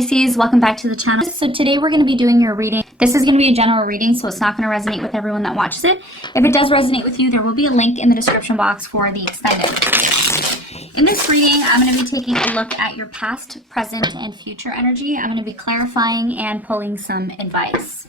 Pisces, welcome back to the channel. So today we're going to be doing your reading. This is going to be a general reading, so it's not going to resonate with everyone that watches it. If it does resonate with you, there will be a link in the description box for the extended. In this reading, I'm going to be taking a look at your past, present, and future energy. I'm going to be clarifying and pulling some advice.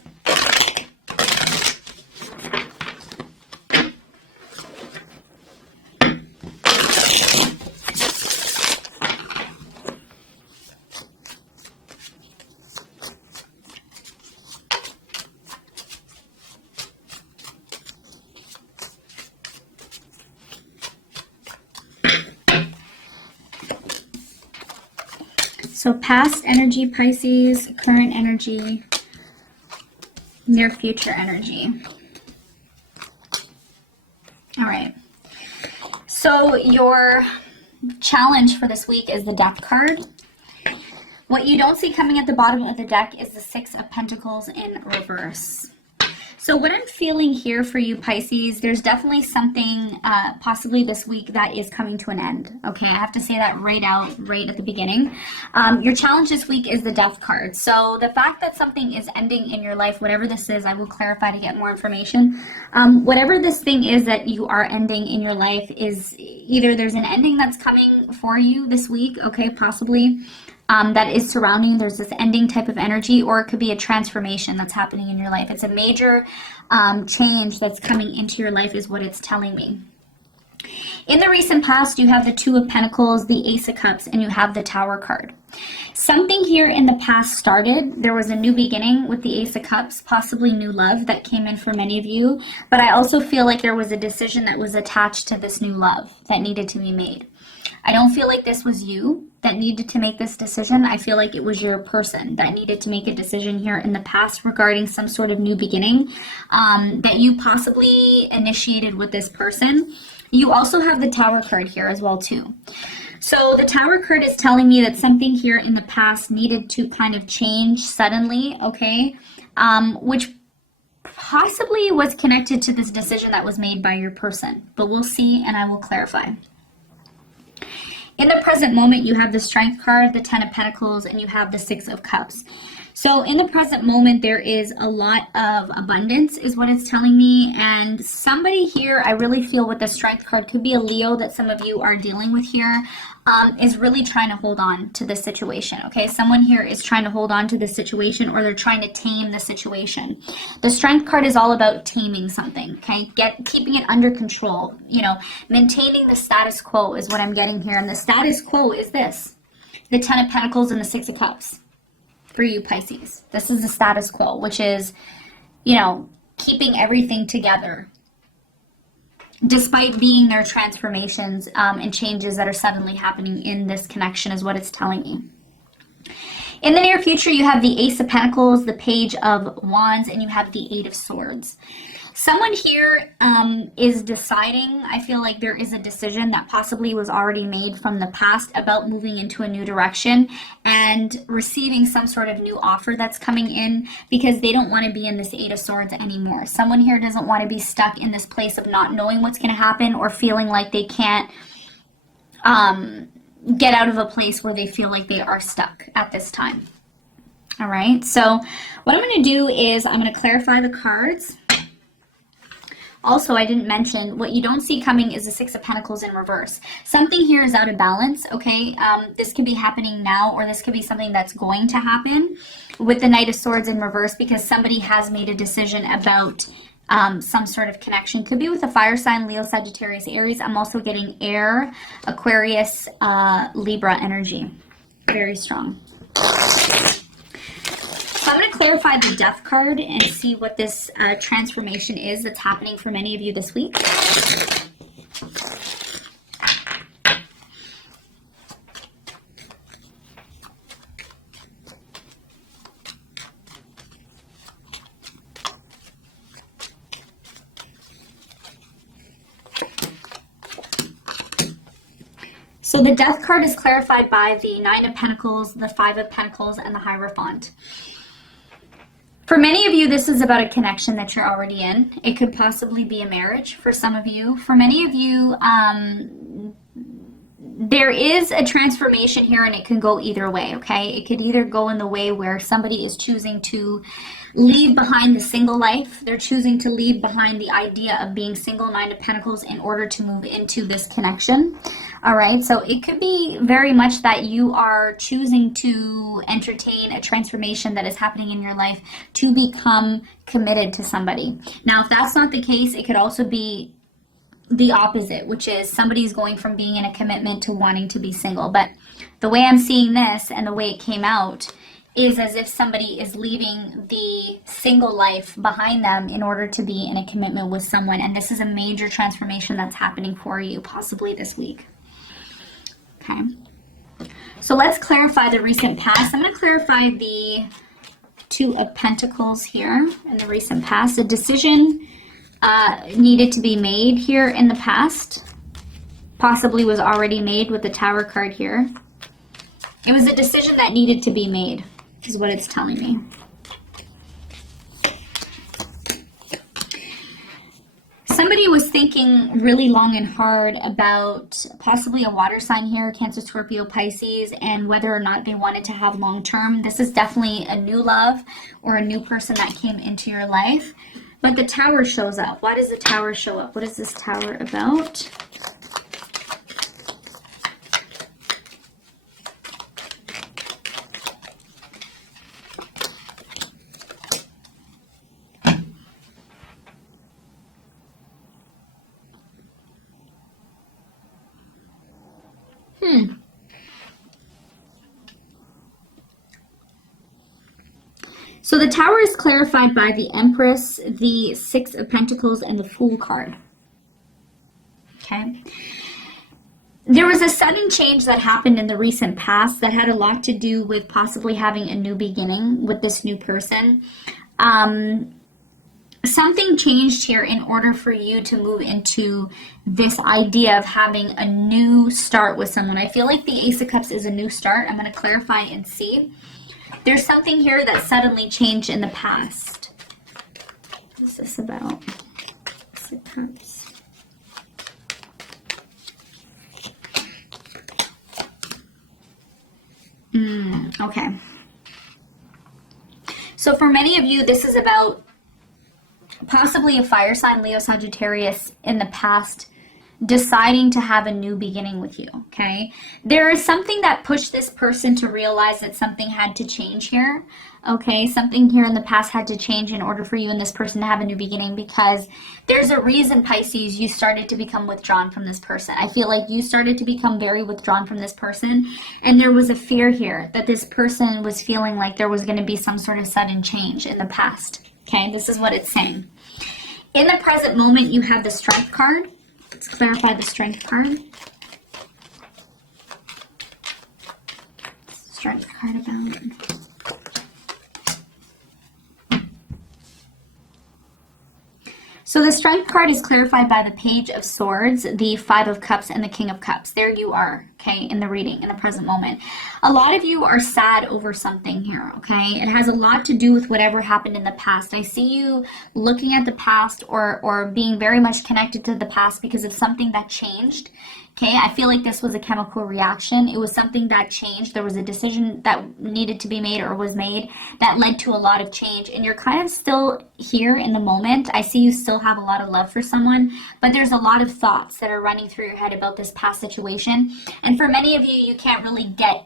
So past energy, Pisces, current energy, near future energy. All right. So your challenge for this week is the Death card. What you don't see coming at the bottom of the deck is the Six of Pentacles in reverse. So what I'm feeling here for you, Pisces, there's definitely something possibly this week that is coming to an end. Okay, I have to say that right at the beginning. Your challenge this week is the Death card. So the fact that something is ending in your life, whatever this is, I will clarify to get more information. Whatever this thing is that you are ending in your life is either there's an ending that's coming for you this week, okay, possibly. That is surrounding, there's this ending type of energy, or it could be a transformation that's happening in your life. It's a major change that's coming into your life is what it's telling me. In the recent past, you have the Two of Pentacles, the Ace of Cups, and you have the Tower card. Something here in the past started. There was a new beginning with the Ace of Cups, possibly new love that came in for many of you. But I also feel like there was a decision that was attached to this new love that needed to be made. I don't feel like this was you that needed to make this decision. I feel like it was your person that needed to make a decision here in the past regarding some sort of new beginning that you possibly initiated with this person. You also have the Tower card here as well too. So the Tower card is telling me that something here in the past needed to kind of change suddenly, okay, which possibly was connected to this decision that was made by your person. But we'll see, and I will clarify. In the present moment, you have the Strength card, the Ten of Pentacles, and you have the Six of Cups. So in the present moment, there is a lot of abundance is what it's telling me. And somebody here, I really feel with the Strength card, could be a Leo that some of you are dealing with here, is really trying to hold on to this situation, okay? Someone here is trying to hold on to this situation, or they're trying to tame the situation. The Strength card is all about taming something, okay? Keeping it under control, you know, maintaining the status quo is what I'm getting here. And the status quo is this, the Ten of Pentacles and the Six of Cups. For you, Pisces, this is the status quo, which is, you know, keeping everything together despite being their transformations and changes that are suddenly happening in this connection is what it's telling me. In the near future, you have the Ace of Pentacles, the Page of Wands, and you have the Eight of Swords. Someone here is deciding, I feel like there is a decision that possibly was already made from the past about moving into a new direction and receiving some sort of new offer that's coming in because they don't want to be in this Eight of Swords anymore. Someone here doesn't want to be stuck in this place of not knowing what's going to happen or feeling like they can't get out of a place where they feel like they are stuck at this time. All right, so what I'm going to do is I'm going to clarify the cards. Also, I didn't mention, what you don't see coming is the Six of Pentacles in reverse. Something here is out of balance, okay? This could be happening now, or this could be something that's going to happen with the Knight of Swords in reverse because somebody has made a decision about some sort of connection. Could be with a fire sign, Leo, Sagittarius, Aries. I'm also getting air, Aquarius, Libra energy. Very strong. So I'm going to clarify the Death card and see what this transformation is that's happening for many of you this week. So the Death card is clarified by the Nine of Pentacles, the Five of Pentacles, and the Hierophant. For many of you, this is about a connection that you're already in. It could possibly be a marriage for some of you. For many of you, there is a transformation here, and it can go either way, okay? It could either go in the way where somebody is choosing to leave behind the single life. They're choosing to leave behind the idea of being single, Nine of Pentacles, in order to move into this connection. All right, so it could be very much that you are choosing to entertain a transformation that is happening in your life to become committed to somebody. Now, if that's not the case, it could also be the opposite, which is somebody's going from being in a commitment to wanting to be single. But the way I'm seeing this and the way it came out is as if somebody is leaving the single life behind them in order to be in a commitment with someone. And this is a major transformation that's happening for you, possibly this week. Okay. So let's clarify the recent past. I'm going to clarify the Two of Pentacles here in the recent past. A decision needed to be made here in the past, possibly was already made with the Tower card here. It was a decision that needed to be made, is what it's telling me. Somebody was thinking really long and hard about possibly a water sign here, Cancer, Scorpio, Pisces, and whether or not they wanted to have long term. This is definitely a new love or a new person that came into your life. But the Tower shows up. Why does the Tower show up? What is this Tower about? So the Tower is clarified by the Empress, the Six of Pentacles, and the Fool card. Okay. There was a sudden change that happened in the recent past that had a lot to do with possibly having a new beginning with this new person. Something changed here in order for you to move into this idea of having a new start with someone. I feel like the Ace of Cups is a new start. I'm going to clarify and see. There's something here that suddenly changed in the past. What is this about? Ace of Cups. Okay. So for many of you, this is about possibly a fire sign, Leo, Sagittarius, in the past deciding to have a new beginning with you, okay? There is something that pushed this person to realize that something had to change here, okay? Something here in the past had to change in order for you and this person to have a new beginning, because there's a reason, Pisces, you started to become withdrawn from this person. I feel like you started to become very withdrawn from this person, and there was a fear here that this person was feeling like there was going to be some sort of sudden change in the past, okay? This is what it's saying. In the present moment, you have the Strength card. Let's clarify the Strength card. Strength card about. So the Strength card is clarified by the Page of Swords, the Five of Cups, and the King of Cups. There you are, okay, in the reading, in the present moment. A lot of you are sad over something here, okay? It has a lot to do with whatever happened in the past. I see you looking at the past or being very much connected to the past because of something that changed, okay? I feel like this was a chemical reaction. It was something that changed. There was a decision that needed to be made or was made that led to a lot of change. And you're kind of still here in the moment. I see you still have a lot of love for someone, but there's a lot of thoughts that are running through your head about this past situation. And for many of you, you can't really get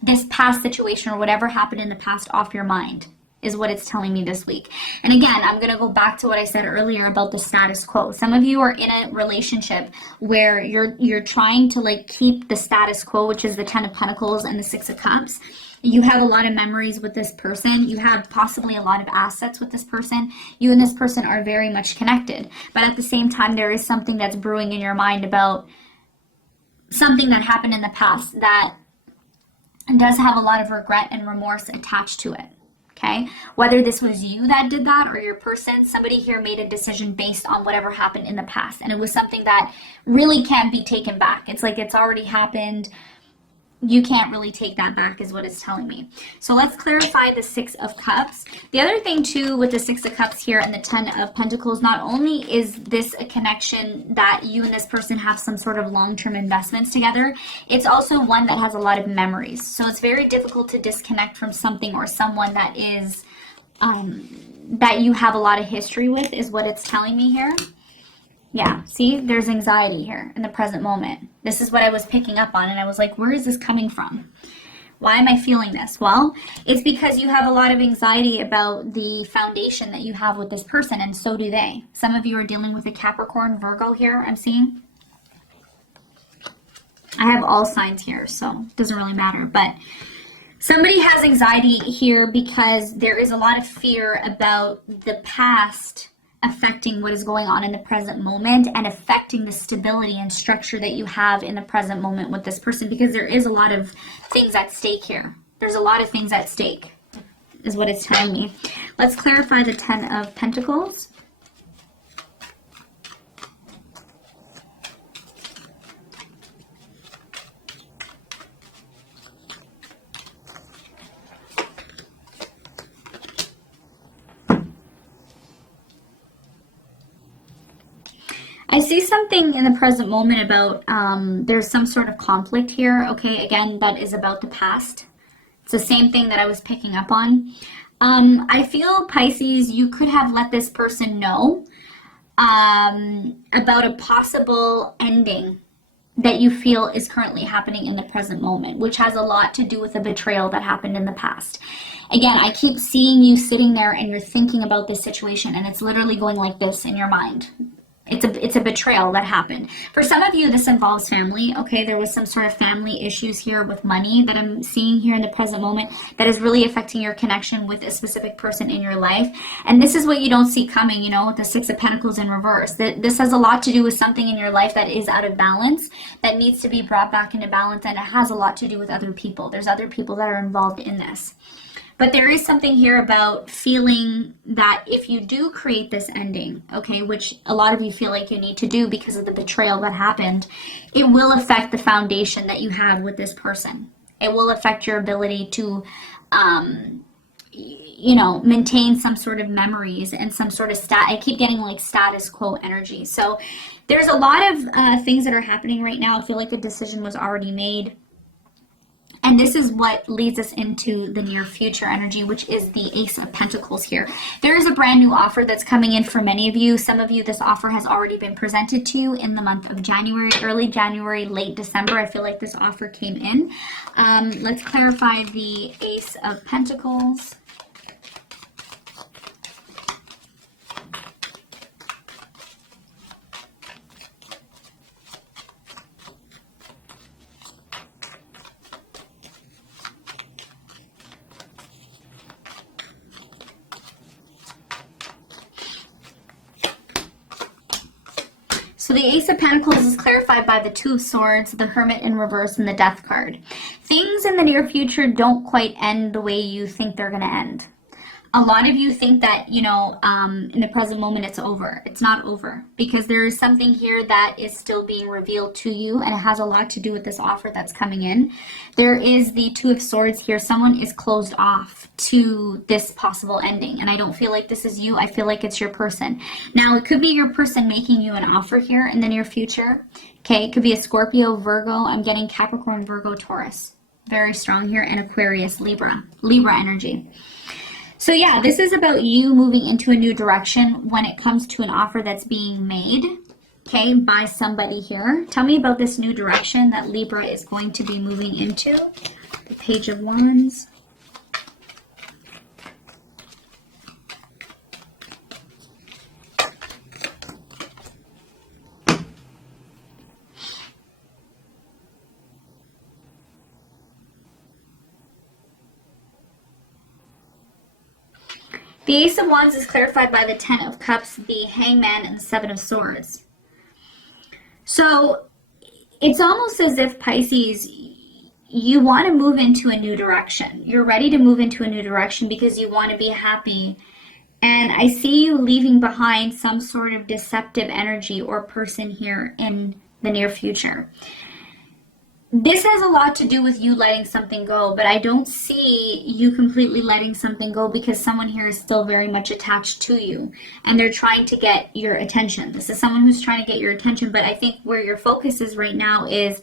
this past situation or whatever happened in the past off your mind, is what it's telling me this week. And again, I'm going to go back to what I said earlier about the status quo. Some of you are in a relationship where you're trying to like keep the status quo, which is the Ten of Pentacles and the Six of Cups. You have a lot of memories with this person. You have possibly a lot of assets with this person. You and this person are very much connected. But at the same time, there is something that's brewing in your mind about something that happened in the past that does have a lot of regret and remorse attached to it. Okay, whether this was you that did that or your person, somebody here made a decision based on whatever happened in the past. And it was something that really can't be taken back. It's like it's already happened. you can't really take that back is what it's telling me. So let's clarify the Six of Cups. The other thing too with the Six of Cups here and the Ten of Pentacles, not only is this a connection that you and this person have some sort of long-term investments together, it's also one that has a lot of memories. So it's very difficult to disconnect from something or someone that is that you have a lot of history with is what it's telling me here. Yeah, see, there's anxiety here in the present moment. This is what I was picking up on, and I was like, where is this coming from? Why am I feeling this? Well, it's because you have a lot of anxiety about the foundation that you have with this person, and so do they. Some of you are dealing with a Capricorn, Virgo here, I'm seeing. I have all signs here, so it doesn't really matter, but somebody has anxiety here because there is a lot of fear about the past affecting what is going on in the present moment and affecting the stability and structure that you have in the present moment with this person, because there is a lot of things at stake here. There's a lot of things at stake is what it's telling me. Let's clarify the Ten of Pentacles. I see something in the present moment about there's some sort of conflict here, okay? Again, that is about the past. It's the same thing that I was picking up on. I feel, Pisces, you could have let this person know about a possible ending that you feel is currently happening in the present moment, which has a lot to do with a betrayal that happened in the past. Again, I keep seeing you sitting there and you're thinking about this situation, and it's literally going like this in your mind. It's a betrayal that happened. For some of you, this involves family, okay? There was some sort of family issues here with money that I'm seeing here in the present moment that is really affecting your connection with a specific person in your life. And this is what you don't see coming, you know, with the Six of Pentacles in reverse. This has a lot to do with something in your life that is out of balance, that needs to be brought back into balance, and it has a lot to do with other people. There's other people that are involved in this. But there is something here about feeling that if you do create this ending, okay, which a lot of you feel like you need to do because of the betrayal that happened, it will affect the foundation that you have with this person. It will affect your ability to, you know, maintain some sort of memories and some sort of I keep getting like status quo energy. So there's a lot of things that are happening right now. I feel like the decision was already made. And this is what leads us into the near future energy, which is the Ace of Pentacles here. There is a brand new offer that's coming in for many of you. Some of you, this offer has already been presented to you in the month of January, early January, late December. I feel like this offer came in. Let's clarify the Ace of Pentacles. So the Ace of Pentacles is clarified by the Two of Swords, the Hermit in reverse, and the Death card. Things in the near future don't quite end the way you think they're going to end. A lot of you think that, you know, in the present moment it's over. It's not over, because there is something here that is still being revealed to you, and it has a lot to do with this offer that's coming in. There is the Two of Swords here. Someone is closed off to this possible ending, and I don't feel like this is you. I feel like it's your person. Now, it could be your person making you an offer here in the near future. Okay, it could be a Scorpio, Virgo. I'm getting Capricorn, Virgo, Taurus. Very strong here, and Aquarius, Libra energy. So yeah, this is about you moving into a new direction when it comes to an offer that's being made, okay, by somebody here. Tell me about this new direction that Libra is going to be moving into. The Page of Wands. The Ace of Wands is clarified by the Ten of Cups, the Hangman, and the Seven of Swords. So it's almost as if, Pisces, you want to move into a new direction. You're ready to move into a new direction because you want to be happy. And I see you leaving behind some sort of deceptive energy or person here in the near future. This has a lot to do with you letting something go, but I don't see you completely letting something go because someone here is still very much attached to you and they're trying to get your attention. This is someone who's trying to get your attention, but I think where your focus is right now is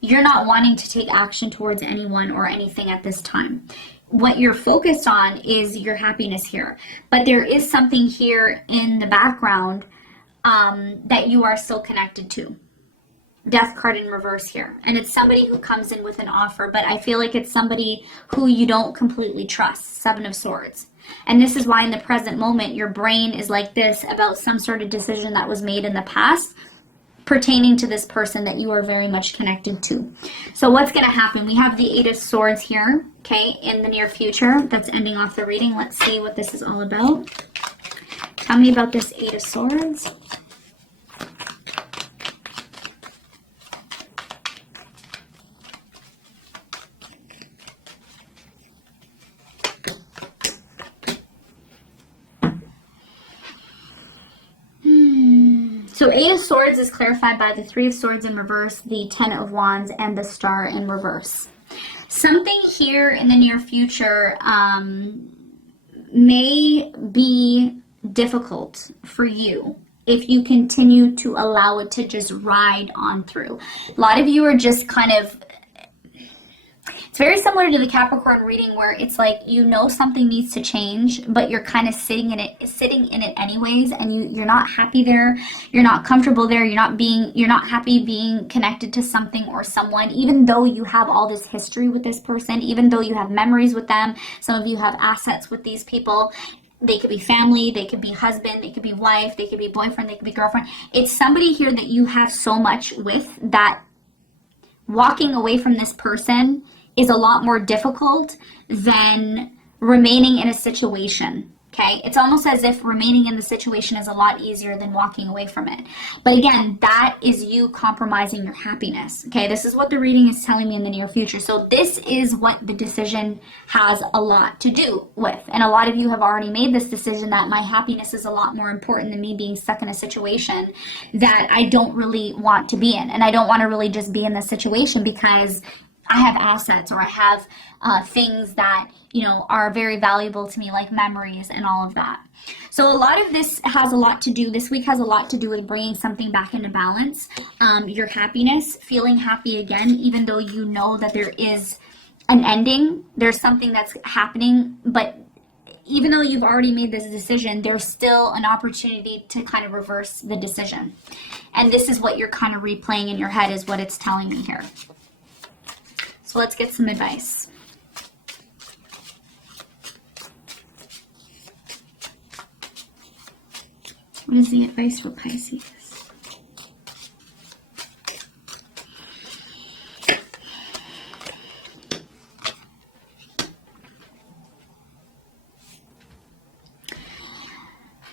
you're not wanting to take action towards anyone or anything at this time. What you're focused on is your happiness here, but there is something here in the background that you are still connected to. Death card in reverse here, and it's somebody who comes in with an offer, but I feel like it's somebody who you don't completely trust. Seven of Swords. And this is why in the present moment your brain is like this about some sort of decision that was made in the past pertaining to this person that you are very much connected to. So what's going to happen? We have the Eight of Swords here, okay, in the near future. That's ending off the reading. Let's see what this is all about. Tell me about this Eight of Swords. So Eight of Swords is clarified by the Three of Swords in reverse, the Ten of Wands, and the Star in reverse. Something here in the near future may be difficult for you if you continue to allow it to just ride on through. A lot of you are just kind of, it's very similar to the Capricorn reading where it's like you know something needs to change, but you're kind of sitting in it anyways, and you're not happy there, you're not comfortable there, you're not happy being connected to something or someone, even though you have all this history with this person, even though you have memories with them. Some of you have assets with these people. They could be family, they could be husband, they could be wife, they could be boyfriend, they could be girlfriend. It's somebody here that you have so much with that walking away from this person is a lot more difficult than remaining in a situation, okay? It's almost as if remaining in the situation is a lot easier than walking away from it. But again, that is you compromising your happiness, okay? This is what the reading is telling me in the near future. So this is what the decision has a lot to do with. And a lot of you have already made this decision that my happiness is a lot more important than me being stuck in a situation that I don't really want to be in. And I don't want to really just be in this situation because I have assets or I have things that, you know, are very valuable to me, like memories and all of that. So a lot of this has a lot to do, this week has a lot to do with bringing something back into balance. Your happiness, feeling happy again, even though you know that there is an ending, there's something that's happening, but even though you've already made this decision, there's still an opportunity to kind of reverse the decision. And this is what you're kind of replaying in your head is what it's telling me here. So let's get some advice. What is the advice for Pisces?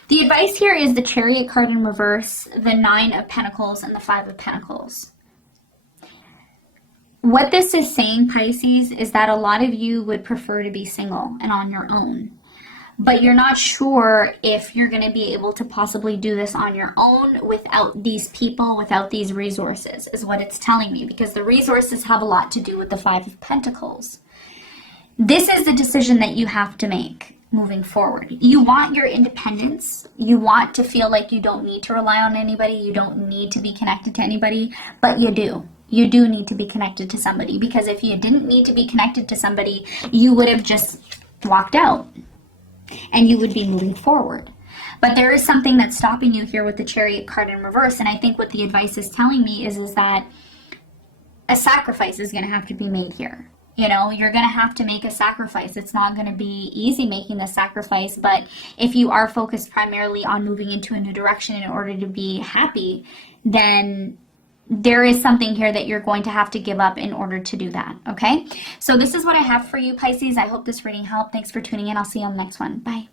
The advice here is the Chariot card in reverse, the Nine of Pentacles, and the Five of Pentacles. What this is saying, Pisces, is that a lot of you would prefer to be single and on your own. But you're not sure if you're going to be able to possibly do this on your own without these people, without these resources, is what it's telling me. Because the resources have a lot to do with the Five of Pentacles. This is the decision that you have to make moving forward. You want your independence. You want to feel like you don't need to rely on anybody. You don't need to be connected to anybody, but you do. You do need to be connected to somebody, because if you didn't need to be connected to somebody, you would have just walked out and you would be moving forward. But there is something that's stopping you here with the Chariot card in reverse. And I think what the advice is telling me is that a sacrifice is going to have to be made here. You know, you're going to have to make a sacrifice. It's not going to be easy making the sacrifice, but if you are focused primarily on moving into a new direction in order to be happy, then there is something here that you're going to have to give up in order to do that, okay? So this is what I have for you, Pisces. I hope this reading helped. Thanks for tuning in. I'll see you on the next one. Bye.